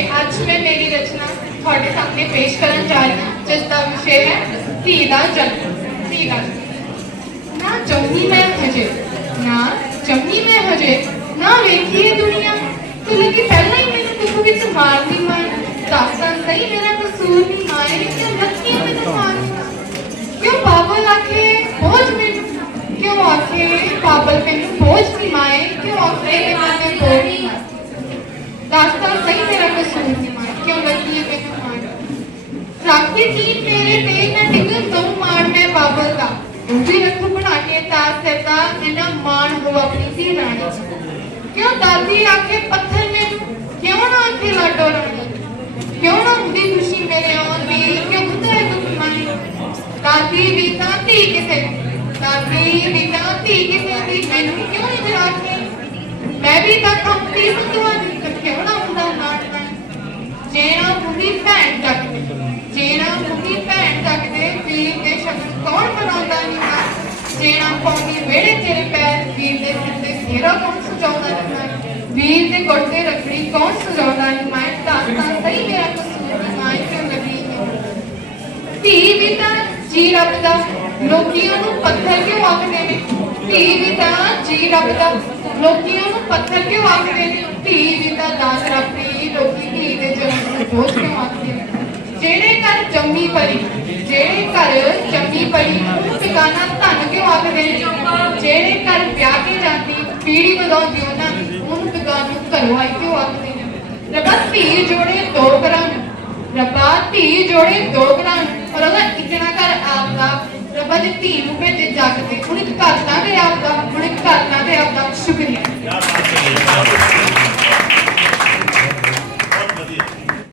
ਕਿ ਅੱਜ ਮੈਂ ਮੇਰੀ ਰਚਨਾ ਤੁਹਾਡੇ ਸਾਹਮਣੇ ਪੇਸ਼ ਕਰਨ ਜਾ ਰਹੀ ਹਾਂ ਜਿਸ ਦਾ ਵਿਸ਼ੇ ਹੈ ਧੀ ਦਾ ਜਨਮ ਧੀ ਦਾ ਜਨਮ। ਨਾ ਜੰਮੀ ਮੈਂ ਹਜੇ ਨਾ ਜੰਮੀ ਮੈਂ ਹਜੇ ਨਾ ਵੇਖੀਏ ਦੁਨੀਆ ਤੂੰ ਲੱਗੀ ਪਹਿਲਾਂ ਹੀ ਮੈਨੂੰ ਕੁੱਕੂ ਵਿੱਚ ਮਾਰਦੀ ਮਾਰ ਦੱਸਾਂ ਸਹੀ ਮੇਰਾ ਕਸੂਰ ਨਹੀਂ ਮਾਰੇ ਕਿਉਂ ਲੱਗੀ ਮੈਨੂੰ ਮਾਰ ਕਿਉਂ ਪਾਗਲ ਆਖੇ ਬੋਝ ਮੈਨੂੰ ਕਿਉਂ ਆਖੇ ਪਾਗਲ ਮੈਨੂੰ ਬੋਝ ਨਹੀਂ ਮਾਏ ਕਿਉਂ ਆਖੇ ਮੈਨੂੰ ਤੇ ਬੋਝ ਨਹੀਂ ਮਾਏ ਦੱਸਾਂ ਸਹੀ ਮੇਰਾ ਕਸੂਰ ਨਹੀਂ ਮਾਰੇ ਕਿਉਂ ਲੱਗੀ ਹੈ ਮੈਨੂੰ ਮਾਰ ਜੀ ਤੇਰੇ ਤੇ ਮੈਂ ਡਿੱਗਣ ਤੋਂ ਮਾਰ ਮੈਂ ਬਾਬਲ ਦਾ। ਵੀ ਰੱਖ ਬਣਾ ਕੇ ਤਾਰ ਸੇਤਾ ਇਹਨਾਂ ਮਾਣ ਹੋ ਸੀ ਰਾਣੀ ਕਿਉਂ ਦਾਦੀ ਆਖੇ, ਪੱਥਰ ਮੈਨੂੰ ਕਿਉਂ ਨਾ ਆਖੇ ਲਾਡੋ ਰਾਣੀ? ਕਿਉਂ ਨਾ ਹੁੰਦੀ ਖੁਸ਼ੀ ਮੇਰੇ ਆਉਣ ਦੀ? ਕਿਉਂ ਹੁੰਦਾ ਹੈ ਦੁੱਖ ਮਾਈ ਦਾਦੀ ਵੀ ਤਾਂ ਧੀ ਕਿਸੇ ਦੀ। ਦਾਦੀ ਵੀ ਤਾਂ ਧੀ ਕਿਸੇ ਦੀ। ਮੈਨੂੰ ਕਿਉਂ ਨਹੀਂ ਜਰਾਖੇ ਮੈਂ ਵੀ ਤਾਂ ਕੰਪਨੀ ਸੰਤਵਾ ਦੀ ਤਾਂ ਕਿਉਂ ਨਾ ਹੁੰਦਾ ਨਾਟ ਜੇ ਨਾ ਹੁੰਦੀ ਭੈਣ ਚੱਕਦੇ ਜੇ ਨਾ ਭੈਣ ਚੱਕਦੇ ਵੀਰ ਦੇ ਸ਼ਬਦ ਕੌਣ ਬਣਾਉਂਦਾ ਨਹੀਂ ਮੈਂ ਜੇ ਨਾ ਤੇਰੇ ਪੈਰ, ਵੀਰ ਦੇ ਸਿਰ ਤੇ ਘੇਰਾ ਕੌਣ ਸਜਾਉਂਦਾ ਨਹੀਂ ਵੀਰ ਦੇ ਗੁੱਟ ਤੇ ਰੱਖੜੀ ਕੌਣ ਸਜਾਉਂਦਾ ਨਹੀਂ ਮੈਂ ਦੱਸਦਾ ਸਹੀ ਮੇਰਾ ਕਸੂਰ ਮੈਂ ਕਿਉਂ ਲੱਗੀ ਧੀ ਵੀ ਤਾਂ ਜੀ ਰੱਬ ਦਾ ਲੋਕੀ ਉਹਨੂੰ ਪੱਥਰ ਕਿਉਂ ਆਖਦੇ ਨੇ? ਧੀ ਵੀ ਤਾਂ ਜੀ ਰੱਬ ਦਾ ਲੋਕੀਆਂ ਨੂੰ ਪੱਥਰ ਕਿਉਂ ਆਖਦੇ ਨੇ? ਧੀ ਵੀ ਤਾਂ ਦਾਸ ਰੱਬ ਦੀ ਲੋਕੀ ਧੀ ਦੇ ਜਨਮ ਨੂੰ ਬੋਝ ਕਿਉਂ ਆਖਦੇ ਨੇ? ਜਿਹੜੇ ਘਰ ਜੰਮੀ ਪਰੀ ਜਿਹੜੇ ਘਰ ਜੰਮੀ ਪਰੀ ਉਹ ਟਿਕਾਣਾ ਧਨ ਕਿਉਂ ਆਖਦੇ ਨੇ? ਜਿਹੜੇ ਘਰ ਵਿਆਹ ਕੇ ਜਾਂਦੀ, ਪੀੜੀ ਵਧਾਉਂਦੀ ਉਹਨਾਂ, ਉਹਨੂੰ ਟਿਕਾਣਾ ਘਰੋਂ ਕਿਉਂ ਆਖਦੇ ਨੇ? ਰੱਬਾ ਧੀ ਜੋੜੇ ਦੋ ਘਰਾਂ ਰੱਬਾ ਧੀ ਜੋੜੇ ਦੋ ਘਰਾਂ ਨੂੰ ਉਹਦਾ ਇਤਨਾ ਘਰ ਆਪਦਾ ਰੱਬਾ ਦੀ ਧੀ ਨੂੰ ਭੇਜੇ